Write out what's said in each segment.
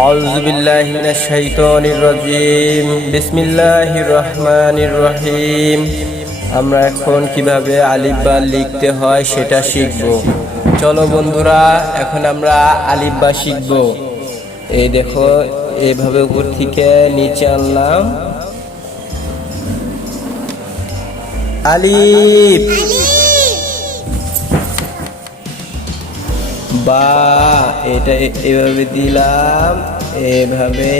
আউযু বিল্লাহি মিনাশ শাইতানির রাজীম। বিসমিল্লাহির রহমানির রহিম। আমরা এখন কিভাবে আলিফ বা লিখতে হয় সেটা শিখব। চলো বন্ধুরা, এখন আমরা আলিফ বা শিখব। এই দেখো, এইভাবে উপর থেকে নিচে আনলাম আলিফ, বা এটা এভাবে দিলাম, এভাবে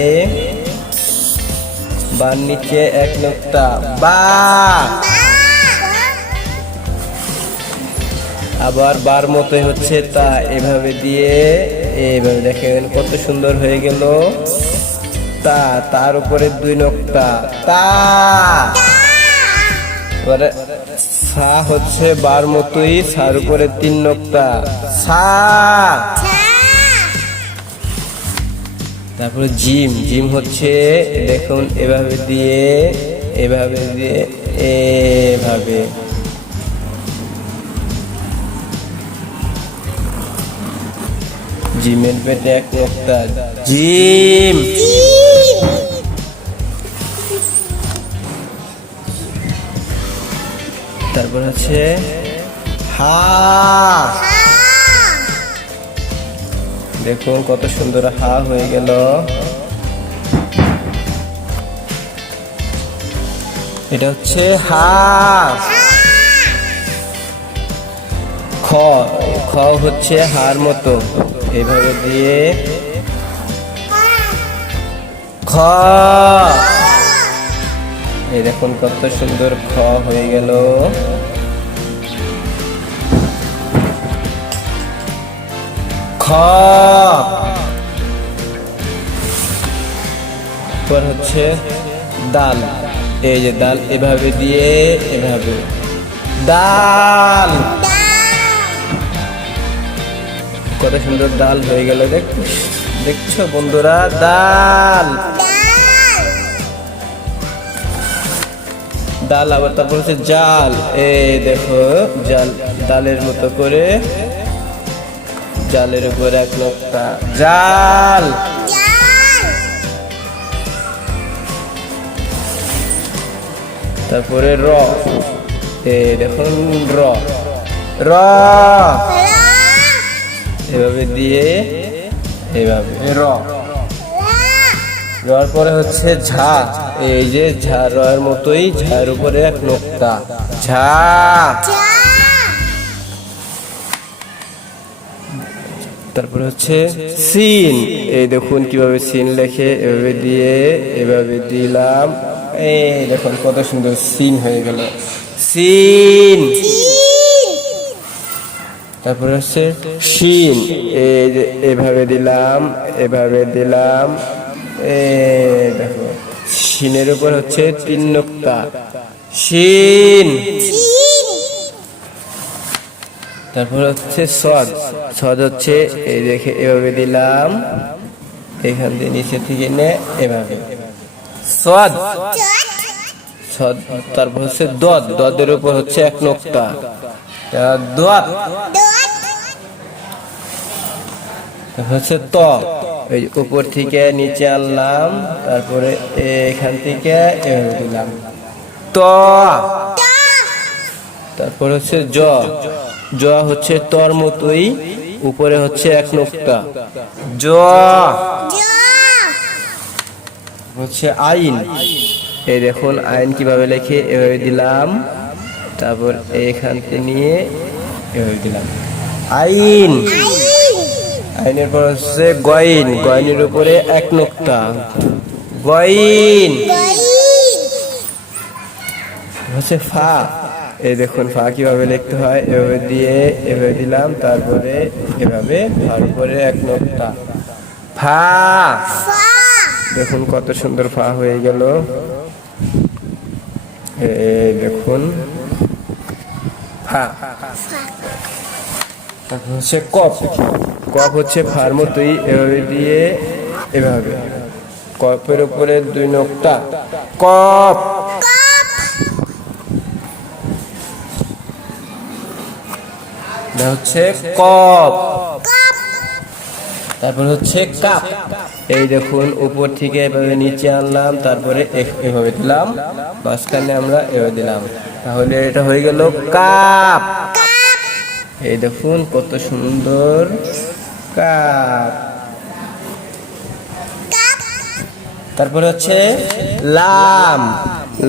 বার নিচে এক নোক্তা বা, আবার বার মতো হচ্ছে তা, এভাবে দিয়ে এইভাবে দেখেন কত সুন্দর হয়ে গেল তা, তার উপরে দুই নোক্তা তা। এবারে সা হচ্ছে বার মতোই, সার উপরে তিন নোক্তা সা। তারপরে জিম, জিম হচ্ছে দেখুন এভাবে দিয়ে, এভাবে দিয়ে, এভাবে জিমের পেটে এক নোক্তা জিম। তারপর হচ্ছে হা, দেখুন কত সুন্দর হা হয়ে গেল। এটা হচ্ছে হা। খ, খ হচ্ছে হার মতো, এইভাবে দিয়ে খ। এই দেখুন কত সুন্দর খ হয়ে গেল। খ পর হচ্ছে দাল, এই যে দাল, এভাবে দিয়ে এভাবে দাল, কত সুন্দর দাল হয়ে গেল। দেখছো বন্ধুরা, দাল ডাল। আবার তারপর হচ্ছে জাল, এই দেখো জাল, ডালের মতো করে জালের উপরে এক নোক্তা জাল। তারপরে র, এই দেখুন র, র এভাবে দিয়ে এভাবে র। রর পরে হচ্ছে ঝা, এই যে ঝা, রয়ের মতোই ঝার উপরে এক নোক্তা ঝা। তারপরে হচ্ছে সিন, এই দেখুন কিভাবে সিন লেখে, এভাবে দিয়ে এভাবে দিলাম, এই দেখুন কত সুন্দর সিন হয়ে গেল সিন। তারপরে হচ্ছে শিন, এই যে এভাবে দিলাম, এভাবে দিলাম, এই দেখো শিনের উপর হচ্ছে তিন নোক্তা শিন। তারপর হচ্ছে সদ, সদ হচ্ছে এই দেখে এভাবে দিলাম, এখান দিয়ে নিচে থেকে নে এভাবে সদ, সদ। তারপর হচ্ছে দদ, দদের উপর হচ্ছে এক নোক্তা দদ। হচ্ছে ত, এই উপর থেকে নিচে আনলাম, তারপরে এখান থেকে এভাবে দিলাম ত। তারপর হচ্ছে জ, জ হচ্ছে তর মতোই, উপরে হচ্ছে এক নোক্তা জ। হচ্ছে আইন, এই দেখুন আইন কিভাবে লেখে, এভাবে দিলাম, তারপর এখান থেকে নিয়ে এভাবে দিলাম আইন। আইনের পর হচ্ছে গইন, গইনের উপরে এক নোক্তা গইন। হচ্ছে ফা, এই দেখুন ফা কিভাবে লিখতে হয়, এভাবে দিয়ে এভাবে দিলাম, তারপরে এভাবে ফার উপরে এক নোক্তা ফা। দেখুন কত সুন্দর ফা হয়ে গেল, এই দেখুন ফা। তারপর হচ্ছে কফ, কফ হচ্ছে ফার মতোই, এভাবে দিয়ে এভাবে কফের উপরে দুই নোক্তা কফ। হচ্ছে কফ। তারপর হচ্ছে কাপ। এই দেখুন উপর থেকে এভাবে নিচে আনলাম, তারপরে এভাবে দিলাম, মাঝখানে আমরা এভাবে দিলাম, তাহলে এটা হয়ে গেল কাপ। এই দেখুন কত সুন্দর কাপ। তারপরে হচ্ছে লাম।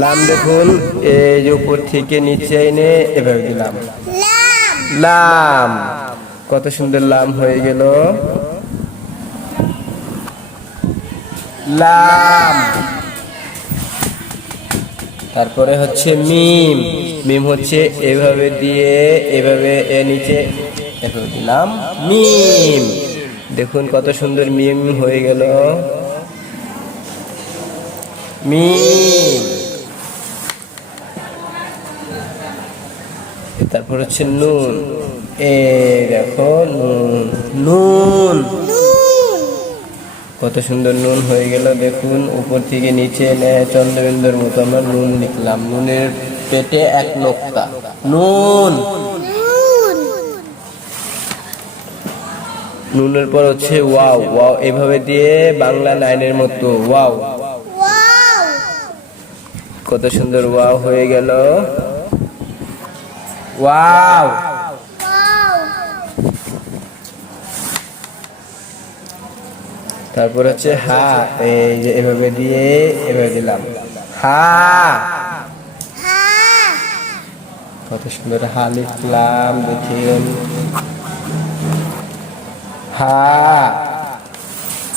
লাম দেখুন এই যে উপর থেকে নিচে এনে এভাবে দিলাম, লাম। কত সুন্দর লাম হয়ে গেল, লাম। তারপরে হচ্ছে মিম। মিম হচ্ছে এভাবে দিয়ে এভাবে নিচে এভাবে দিলাম, মিম। দেখুন কত সুন্দর মিম হয়ে গেল, মিম। তারপর হচ্ছে নুন। এই দেখো নুন, নুন। কত সুন্দর নুন হয়ে গেল। দেখুন উপর থেকে নিচে এনে চন্দ্রবিন্দুর মতো আমরা নুন লিখলাম, নুনের পেটে এক নোক্তা, নুন। নুনের পর হচ্ছে ওয়াও। ওয়াও এভাবে দিয়ে বাংলা লাইনের মতো ওয়াও। কত সুন্দর ওয়াও হয়ে গেল, ওয়াও। তারপর হচ্ছে হা। এই যে এভাবে দিয়ে এভাবে দিলাম, হা। কত সুন্দর হা লিখলাম, দেখেন, হা।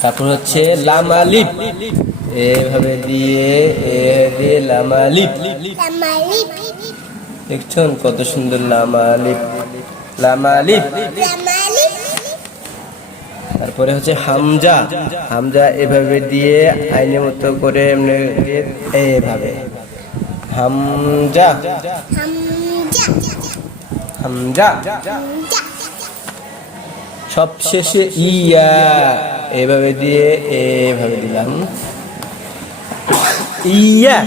তারপর হচ্ছে লামালিপ। এভাবে দিয়ে লামালিপ, দেখছেন কত সুন্দর লামালিপ, লামালিপ। তারপরে হচ্ছে হামজা। হামজা এভাবে দিয়ে আইনের মতো করে এভাবে, হামজা, হামজা। সবশেষে ইয়া। এভাবে দিয়ে এভাবে দিলাম, ইয়া।